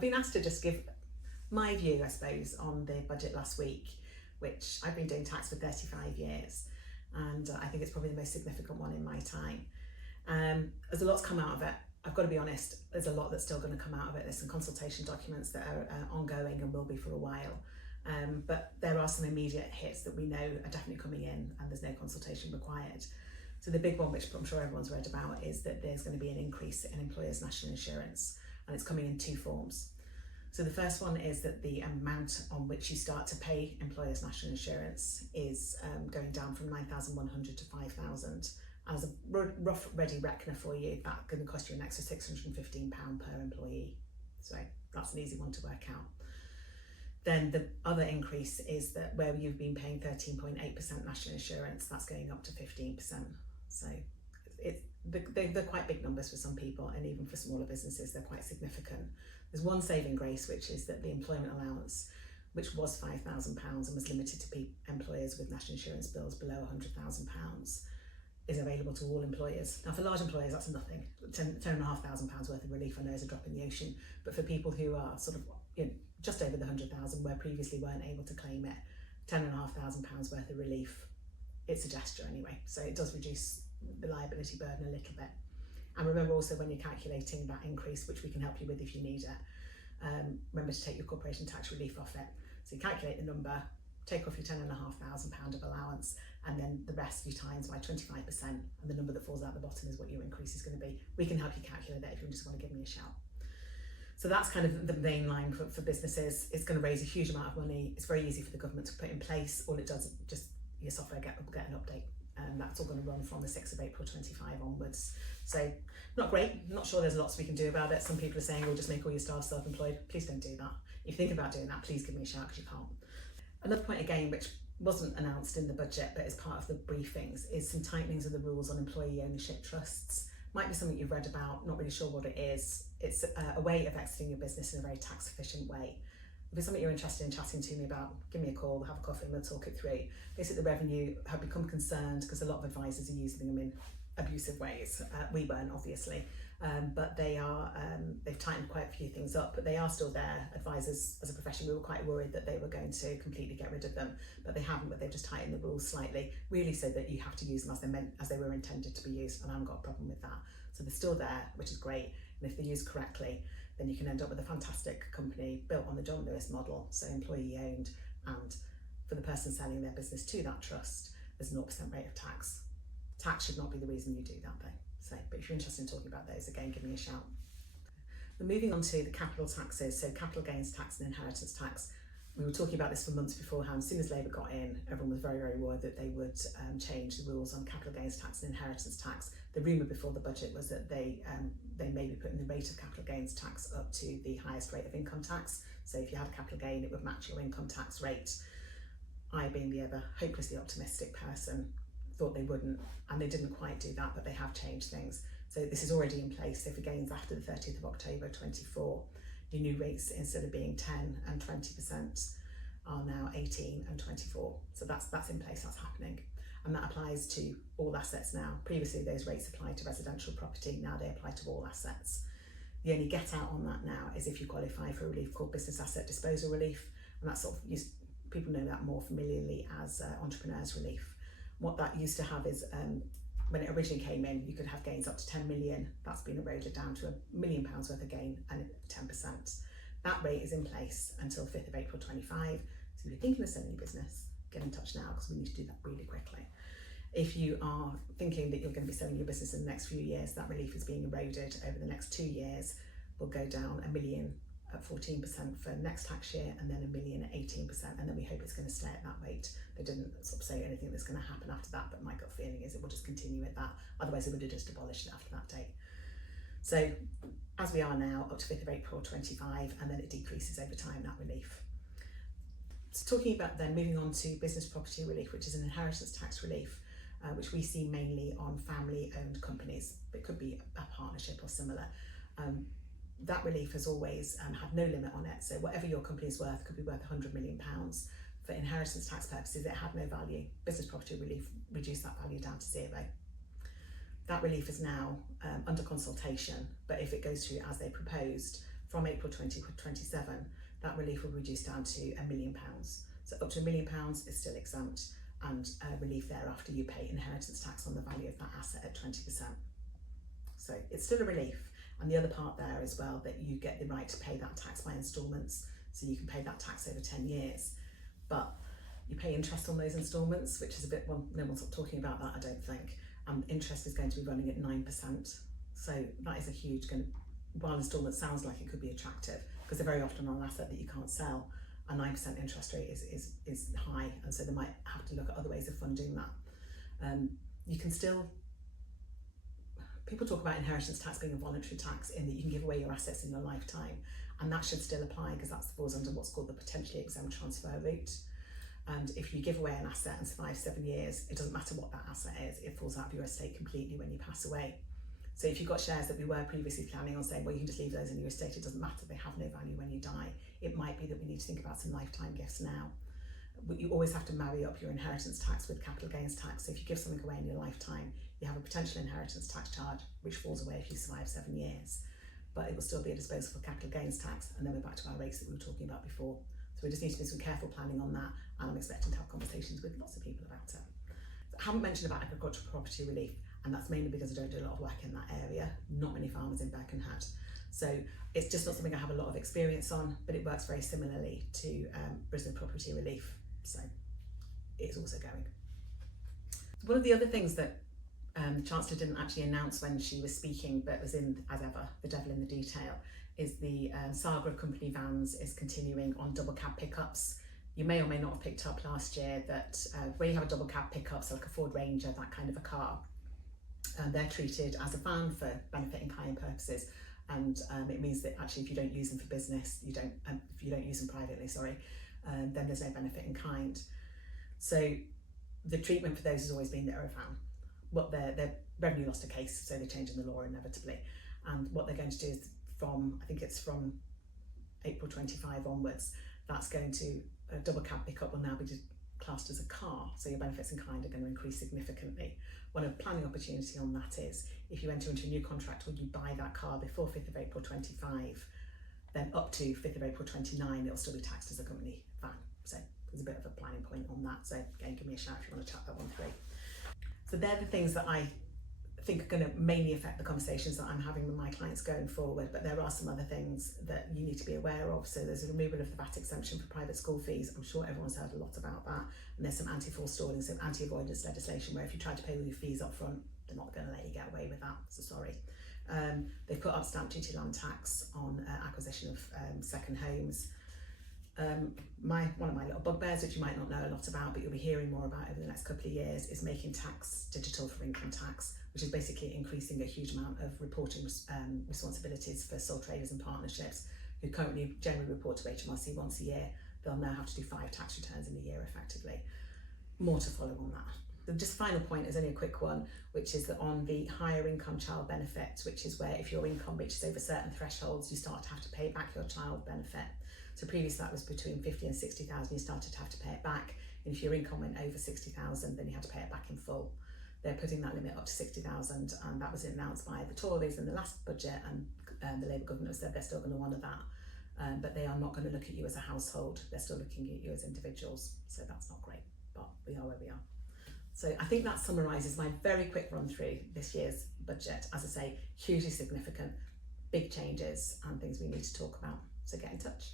I've been asked to just give my view, I suppose, on the budget last week, which I've been doing tax for 35 years, and I think it's probably the most significant one in my time. There's a lot's come out of it. I've got to be honest, there's a lot that's still going to come out of it. There's some consultation documents that are ongoing and will be for a while. But there are some immediate hits that we know are definitely coming in, and there's no consultation required. So the big one, which I'm sure everyone's read about, is that there's going to be an increase in employers' national insurance, and it's coming in two forms. So the first one is that the amount on which you start to pay employers' national insurance is going down from 9,100 to 5,000. As a rough ready reckoner for you, that's going to cost you an extra £615 per employee. So that's an easy one to work out. Then the other increase is that where you've been paying 13.8% national insurance, that's going up to 15%. So they're quite big numbers for some people, and even for smaller businesses, they're quite significant. There's one saving grace, which is that the employment allowance, which was £5,000 and was limited to employers with national insurance bills below £100,000, is available to all employers. Now, for large employers, that's nothing. £10,500 worth of relief, I know, is a drop in the ocean. But for people who are sort of just over the 100,000, where previously weren't able to claim it, £10,500 worth of relief, it's a gesture anyway. So it does reduce the liability burden a little bit. And remember also, when you're calculating that increase, which we can help you with if you need it, remember to take your corporation tax relief off it. So you calculate the number, take off your £10,500 of allowance, and then the rest you times by 25%, and the number that falls out the bottom is what your increase is going to be. We can help you calculate that if you just want to give me a shout. So that's kind of the main line for businesses. It's going to raise a huge amount of money. It's very easy for the government to put in place. All it does is just your software will get an update, and that's all going to run from the 6th of April 25 onwards. So not great. Not sure there's lots we can do about it. Some people are saying, we'll just make all your staff self-employed. Please don't do that. If you think about doing that, please give me a shout, because you can't. Another point again, which wasn't announced in the budget but is part of the briefings, is some tightenings of the rules on employee ownership trusts. Might be something you've read about, not really sure what it is. It's a way of exiting your business in a very tax efficient way. If it's something you're interested in chatting to me about, give me a call, have a coffee, and we'll talk it through. Basically, the revenue have become concerned because a lot of advisors are using them in abusive ways. We weren't, obviously, but they've tightened quite a few things up, but they are still there. Advisors as a profession, we were quite worried that they were going to completely get rid of them, but they haven't. But they've just tightened the rules slightly, really, so that you have to use them as they were intended to be used, and I haven't got a problem with that. So they're still there, which is great, and if they're used correctly, then you can end up with a fantastic company built on the John Lewis model, so employee owned, and for the person selling their business to that trust, there's 0% rate of tax. Tax should not be the reason you do that though. So, but if you're interested in talking about those, again, give me a shout. We're moving on to the capital taxes, so capital gains tax and inheritance tax. We were talking about this for months beforehand. As soon as Labour got in, everyone was very, very worried that they would change the rules on capital gains tax and inheritance tax. The rumour before the budget was that they may be putting the rate of capital gains tax up to the highest rate of income tax. So if you had a capital gain, it would match your income tax rate. I, being the ever hopelessly optimistic person, thought they wouldn't, and they didn't quite do that, but they have changed things. So this is already in place. So for gains after the 30th of October 24, your new rates, instead of being 10 and 20%, are now 18 and 24. So that's in place, that's happening. And that applies to all assets now. Previously, those rates applied to residential property, now they apply to all assets. The only get out on that now is if you qualify for a relief called business asset disposal relief, and that's sort of people know that more familiarly as entrepreneurs relief. What that used to have is, when it originally came in, you could have gains up to 10 million. That's been eroded down to £1 million worth of gain and 10%. That rate is in place until 5th of April 25. So if you're thinking of selling your business, get in touch now, because we need to do that really quickly. If you are thinking that you're going to be selling your business in the next few years, that relief is being eroded over the next 2 years. Will go down £1 million at 14% for next tax year, and then £1 million at 18%, and then we hope it's going to stay at that rate. They didn't sort of say anything that's going to happen after that, but my gut feeling is it will just continue at that. Otherwise, they would have just abolished it after that date. So as we are now, up to 5th of April 25, and then it decreases over time, that relief. So talking about then moving on to business property relief, which is an inheritance tax relief, which we see mainly on family-owned companies. It could be a partnership or similar. That relief has always had no limit on it. So whatever your company is worth, could be worth £100 million. For inheritance tax purposes, it had no value. Business property relief reduced that value down to 0. That relief is now under consultation, but if it goes through as they proposed, from April 2027, that relief will reduce down to £1 million. So up to £1 million is still exempt, and relief thereafter you pay inheritance tax on the value of that asset at 20%. So it's still a relief. And the other part there as well, that you get the right to pay that tax by instalments, so you can pay that tax over 10 years. But you pay interest on those instalments, which is a bit, well, no one's talking about that, I don't think. And interest is going to be running at 9%. So that is a huge, while instalment sounds like it could be attractive, because they're very often on an asset that you can't sell, a 9% interest rate is high, and so they might have to look at other ways of funding that. You can still, people talk about inheritance tax being a voluntary tax in that you can give away your assets in your lifetime, and that should still apply because that falls under what's called the potentially exempt transfer route. And if you give away an asset and survive 7 years, it doesn't matter what that asset is, it falls out of your estate completely when you pass away. So if you've got shares that we were previously planning on saying, well, you can just leave those in your estate, it doesn't matter, they have no value when you die, it might be that we need to think about some lifetime gifts now. You always have to marry up your inheritance tax with capital gains tax. So if you give something away in your lifetime, you have a potential inheritance tax charge, which falls away if you survive 7 years, but it will still be a disposable capital gains tax, and then we're back to our rates that we were talking about before. So we just need to do some careful planning on that, and I'm expecting to have conversations with lots of people about it. I haven't mentioned about agricultural property relief, and that's mainly because I don't do a lot of work in that area. Not many farmers in Birkenhead. So it's just not something I have a lot of experience on, but it works very similarly to Brisbane property relief. So it's also going. One of the other things that the Chancellor didn't actually announce when she was speaking, but was in, as ever, the devil in the detail, is the saga of company vans is continuing on double cab pickups. You may or may not have picked up last year that when you have a double cab pickup, so like a Ford Ranger, that kind of a car, they're treated as a van for benefit in kind purposes, and it means that actually if you don't use them for business, if you don't use them privately, then there's no benefit in kind. So the treatment for those has always been that they're a van. What their revenue lost a case, so they're changing the law inevitably, and what they're going to do is I think it's from April 25 onwards, that's going to, a double cab pickup will now be classed as a car, so your benefits in kind are going to increase significantly. One of the planning opportunity on that is if you enter into a new contract or you buy that car before 5th of April 25, then up to 5th of April 29 it'll still be taxed as a company van. So there's a bit of a planning point on that, so again, give me a shout if you want to chat that one through. So they're the things that I think are going to mainly affect the conversations that I'm having with my clients going forward, but there are some other things that you need to be aware of. So there's a removal of the VAT exemption for private school fees. I'm sure everyone's heard a lot about that. And there's some anti-forestalling, so anti-avoidance legislation where if you try to pay all your fees up front, they're not going to let you get away with that, so sorry. They've put up stamp duty land tax on acquisition of second homes. One of my little bugbears, which you might not know a lot about, but you'll be hearing more about over the next couple of years, is making tax digital for income tax, which is basically increasing a huge amount of reporting responsibilities for sole traders and partnerships who currently generally report to HMRC once a year. They'll now have to do 5 tax returns in a year effectively. More to follow on that. The just final point is only a quick one, which is that on the higher income child benefit, which is where if your income reaches over certain thresholds, you start to have to pay back your child benefit. So previously that was between 50 and 60,000, you started to have to pay it back. And if your income went over 60,000, then you had to pay it back in full. They're putting that limit up to 60,000, and that was announced by the Tories in the last budget, and the Labour government said they're still going to honour that. But they are not going to look at you as a household, they're still looking at you as individuals. So that's not great, but we are where we are. So I think that summarises my very quick run through this year's budget. As I say, hugely significant, big changes and things we need to talk about. So get in touch.